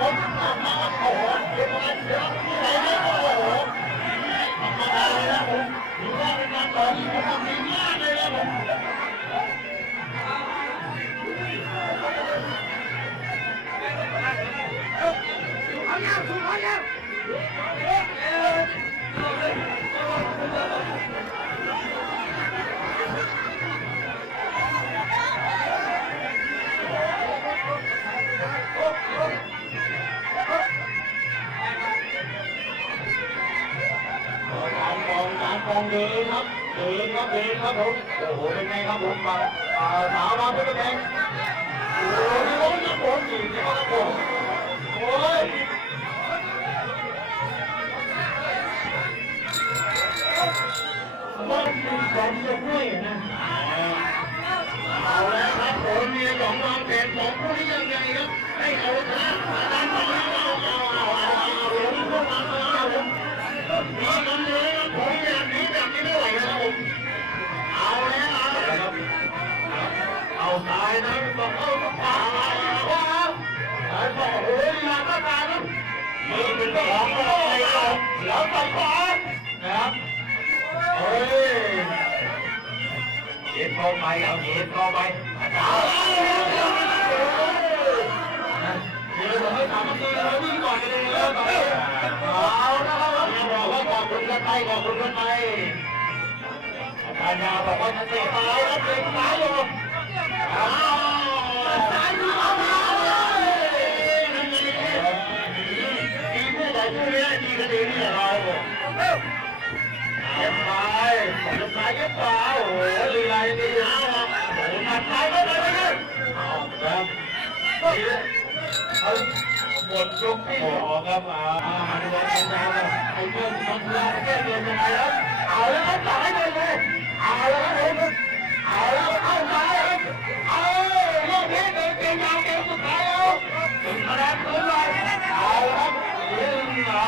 ผมมาโอ้โหเป็นไงเดี๋ยว กองกากองเดินครับเดินครับเดินครับผมโอ้โหเป็นไงครับผมมาอาสาวมาเพื่อนแดงโอ้โหนี่ผมนะผมนี่นะครับผมโอ้ยมันมีสองยกด้วยนะเอาแล้วครับผมมีสองวางแผนสองผู้นี้ยังไงครับให้เอาชนะ มือเป็นของอะไรก่อนแล้วไปขวานะครับเฮ้ยเก็บเข้าไปเอาเก็บเข้าไปเอาเดี๋ยวเราให้ทำมันเลยวิ่งก่อนเลยแล้วไปเอาแล้วครับบอกว่าขอบคุณกันไปขอบคุณกันไปอาจารย์ยาบอกว่าจะเตะซ้ายแล้วเตะซ้ายอยู่ เก็บไปเก็บไปเก็บไปโอ้โหลีลาดีนะโอ้โหตัดซ้ายเข้าไปเลยเอาครับเอาหมดยกที่สองครับอ่ามาดูกันนะไอ้เพื่อนมันลาแก้เกมยังไงแล้วเอาแล้วครับต่อให้เลยเอาแล้วครับผมเอาแล้วเข้าซ้ายครับเอาลูกนี้เดินเกมยาวเกมสุดท้ายแล้วถึงคะแนนคืนเลยเอาครับเรื่องร้อยเอา